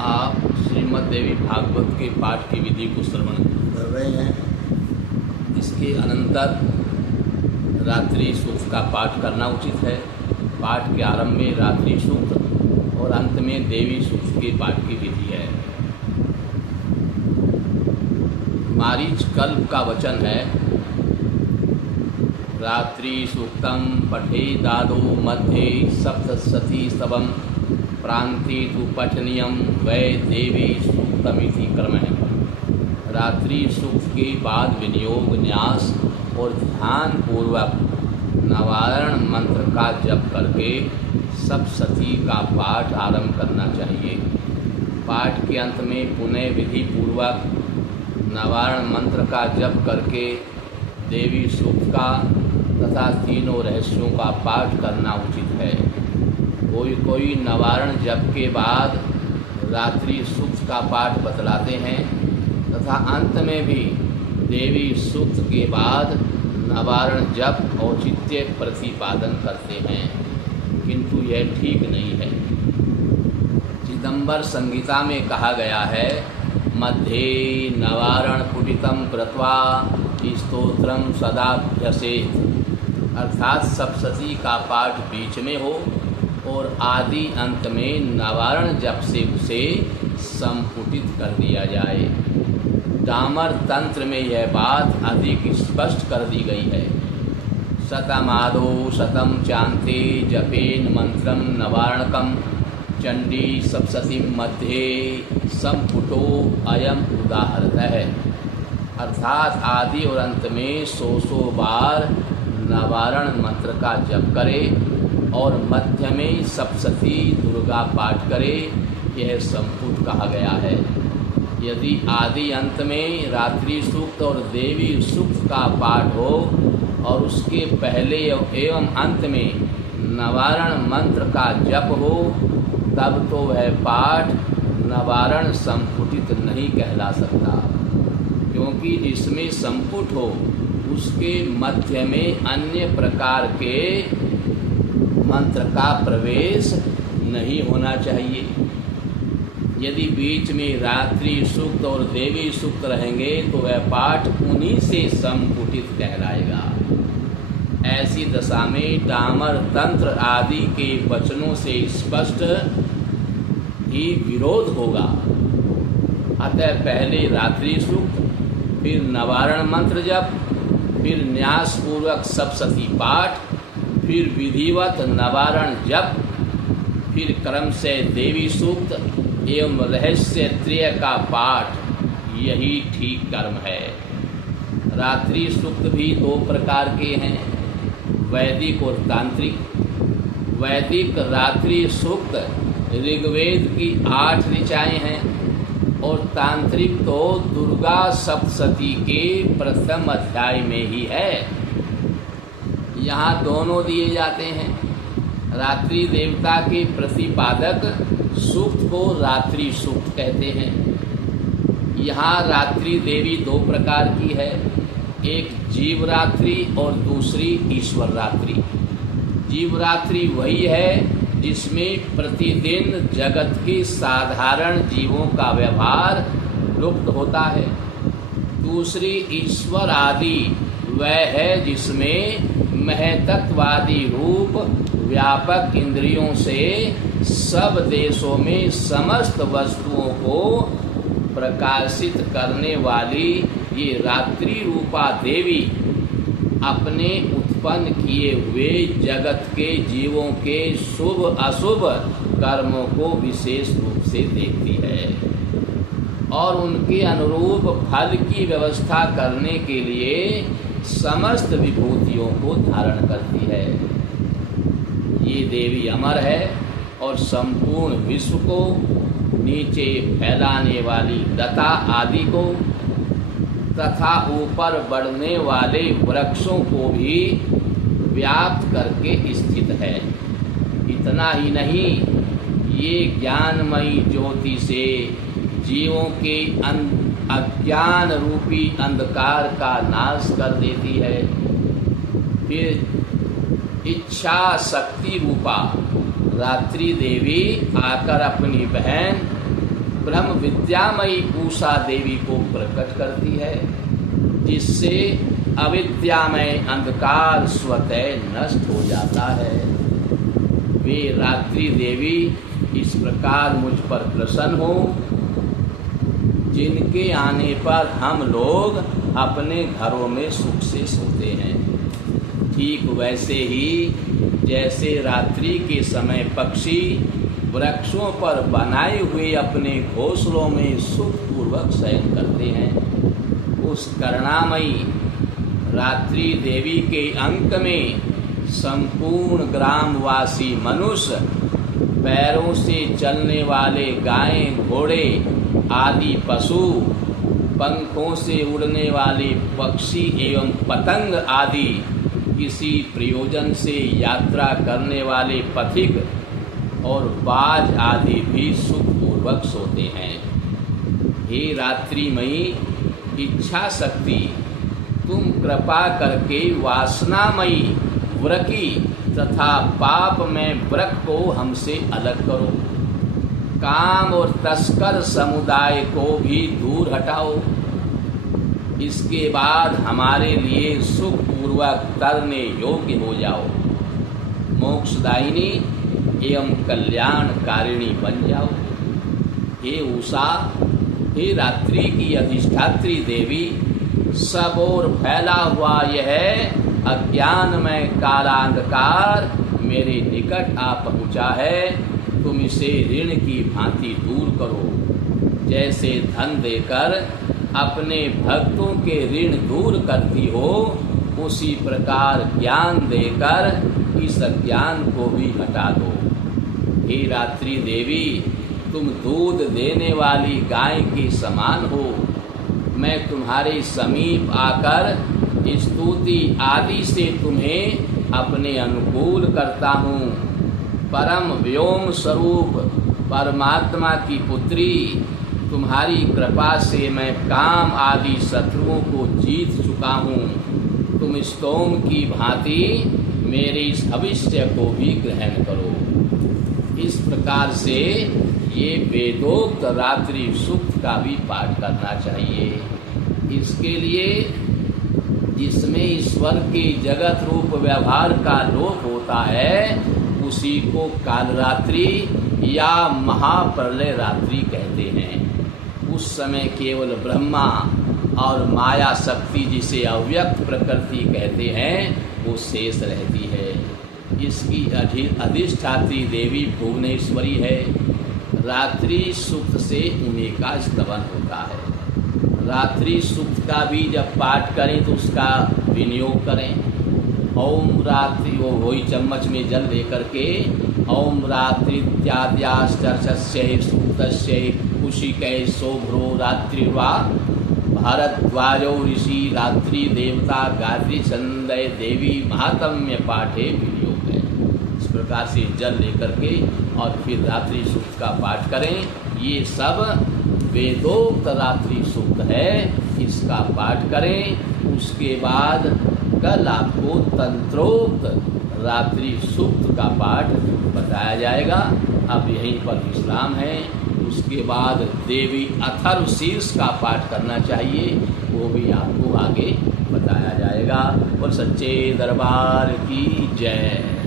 आप श्रीमद् देवी भागवत के पाठ की विधि को श्रवण कर रहे हैं। इसके अनंतर रात्रि सूक्त का पाठ करना उचित है। पाठ के आरंभ में रात्रि सूक्त और अंत में देवी सूक्त के पाठ की विधि है। मारीच कल्प का वचन है, रात्रि सूक्तम पठे दादो मध्ये सप्तशती स्तवम प्रांति तु पठनीयम वै देवी सूक्तमिति क्रम है। रात्रि सूक्त के बाद विनियोग, न्यास और ध्यान पूर्वक नवारण मंत्र का जप करके सप्तशती का पाठ आरंभ करना चाहिए। पाठ के अंत में पुनः विधि पूर्वक नवारण मंत्र का जप करके देवी सूक्त का तथा तीनों रहस्यों का पाठ करना उचित है। कोई नवारण जप के बाद रात्रि सूक्त का पाठ बतलाते हैं तथा अंत में भी देवी सूक्त के बाद नवारण जप औचित्य प्रतिपादन करते हैं, किंतु यह ठीक नहीं है। चिदंबर संहिता में कहा गया है, मध्ये नवारण कुटितम कृत्वा स्तोत्रम सदाभ्यसेत, अर्थात सप्तशती का पाठ बीच में हो और आदि अंत में नवारण जप से उसे संपुटित कर दिया जाए। डामर तंत्र में यह बात अधिक स्पष्ट कर दी गई है। शतमादो शतम चांते जपेन मंत्रम नवारणकम चंडी सप्तशती मध्ये संपुटो अयम उदाहरण है, अर्थात आदि और अंत में 100 बार नवारण मंत्र का जप करे और मध्य में सप्तशती दुर्गा पाठ करे, यह संपुट कहा गया है। यदि आदि अंत में रात्रि सूक्त और देवी सूक्त का पाठ हो और उसके पहले एवं अंत में नवारण मंत्र का जप हो, तब तो वह पाठ नवारण संपुटित नहीं कहला सकता, क्योंकि जिसमें संपुट हो उसके मध्य में अन्य प्रकार के मंत्र का प्रवेश नहीं होना चाहिए। यदि बीच में रात्रि सूक्त और देवी सूक्त रहेंगे तो वह पाठ उन्हीं से संपुटित कहलाएगा। ऐसी दशा में डामर तंत्र आदि के वचनों से स्पष्ट ही विरोध होगा। अतः पहले रात्रि सूक्त, फिर नवारण मंत्र जप, फिर न्यास पूर्वक सप्तशती पाठ, फिर विधिवत नवारण जप, फिर क्रम से देवी सूक्त एवं रहस्य त्रय का पाठ, यही ठीक कर्म है। रात्रि सूक्त भी 2 प्रकार के हैं, वैदिक और तांत्रिक। वैदिक रात्रि सूक्त ऋग्वेद की 8 ऋचाएँ हैं और तांत्रिक तो दुर्गा सप्तशती के प्रथम अध्याय में ही है। यहाँ दोनों दिए जाते हैं। रात्रि देवता के प्रतिपादक सूक्त को रात्रि सूक्त कहते हैं। यहाँ रात्रि देवी 2 प्रकार की है, एक जीवरात्रि और दूसरी ईश्वर रात्रि। जीवरात्रि वही है जिसमें प्रतिदिन जगत के साधारण जीवों का व्यवहार लुप्त होता है। दूसरी ईश्वर आदि वह है जिसमें महतत्वादी रूप व्यापक इंद्रियों से सब देशों में समस्त वस्तुओं को प्रकाशित करने वाली ये रात्रि रूपा देवी अपने उत्पन्न किए हुए जगत के जीवों के शुभ अशुभ कर्मों को विशेष रूप से देखती है और उनके अनुरूप फल की व्यवस्था करने के लिए समस्त विभूतियों को धारण करती है। ये देवी अमर है और संपूर्ण विश्व को नीचे फैलाने वाली लता आदि को तथा ऊपर बढ़ने वाले वृक्षों को भी व्याप्त करके स्थित है। इतना ही नहीं, ये ज्ञानमयी ज्योति से जीवों के अज्ञान रूपी अंधकार का नाश कर देती है। फिर इच्छा शक्ति रूपा रात्रि देवी आकर अपनी बहन ब्रह्म विद्यामयी उषा देवी को प्रकट करती है, जिससे अविद्यामय अंधकार स्वतः नष्ट हो जाता है। वे रात्रि देवी इस प्रकार मुझ पर प्रसन्न हो, जिनके आने पर हम लोग अपने घरों में सुख से सोते हैं। ठीक वैसे ही जैसे रात्रि के समय पक्षी वृक्षों पर बनाए हुए अपने घोंसलों में सुखपूर्वक शयन करते हैं, उस करुणामयी रात्रि देवी के अंक में संपूर्ण ग्रामवासी मनुष्य, पैरों से चलने वाले गायें, घोड़े आदि पशु, पंखों से उड़ने वाले पक्षी एवं पतंग आदि, किसी प्रयोजन से यात्रा करने वाले पथिक और बाज आदि भी सुखपूर्वक सोते हैं। हे रात्रिमयी इच्छा शक्ति, तुम कृपा करके वासनामयी वृकी तथा पाप में वृक को हमसे अलग करो, काम और तस्कर समुदाय को भी दूर हटाओ। इसके बाद हमारे लिए सुखपूर्वक तरने योग्य हो जाओ, मोक्षदायिनी एवं कल्याणकारिणी बन जाओ। हे उषा, हे रात्रि की अधिष्ठात्री देवी, सब ओर फैला हुआ यह अज्ञानमय कालांधकार मेरे निकट आ पहुँचा है, तुम इसे ऋण की भांति दूर करो। जैसे धन देकर अपने भक्तों के ऋण दूर करती हो, उसी प्रकार ज्ञान देकर इस अज्ञान को भी हटा दो। हे रात्रि देवी, तुम दूध देने वाली गाय के समान हो। मैं तुम्हारे समीप आकर स्तुति आदि से तुम्हें अपने अनुकूल करता हूँ। परम व्योम स्वरूप परमात्मा की पुत्री, तुम्हारी कृपा से मैं काम आदि शत्रुओं को जीत चुका हूँ। तुम स्तोम की भांति मेरे इस भविष्य को भी ग्रहण करो। इस प्रकार से ये वेदोक्त रात्रि सूक्त का भी पाठ करना चाहिए। इसके लिए जिसमें ईश्वर के जगत रूप व्यवहार का लोप होता है, उसी को कालरात्रि या महाप्रलय रात्रि कहते हैं। उस समय केवल ब्रह्मा और माया शक्ति, जिसे अव्यक्त प्रकृति कहते हैं, वो शेष रहती है। इसकी अधिष्ठात्री देवी भुवनेश्वरी है। रात्रि सूक्त से उन्हीं का स्तवन होता है। रात्रि सूक्त का भी जब पाठ करें तो उसका विनियोग करें। ओम रात्रि, वो वही चम्मच में जल लेकर के ओम रात्रि इत्याद्याश्चर्चस्य सूक्तस्य कुशिकै शोभ्रो रात्रिर्वा भारद्वाजो ऋषि रात्रि देवता गायत्री छंदय देवी महात्म्य पाठे विनियोग है। इस प्रकार से जल लेकर के और फिर रात्रि सूक्त का पाठ करें। ये सब वेदोक्त रात्रि सूक्त है, इसका पाठ करें। उसके बाद कल आपको तंत्रोक्त रात्रि सूक्त का पाठ बताया जाएगा। अब यहीं पर विश्राम है। उसके बाद देवी अथर्वशीर्ष का पाठ करना चाहिए, वो भी आपको आगे बताया जाएगा। और सच्चे दरबार की जय।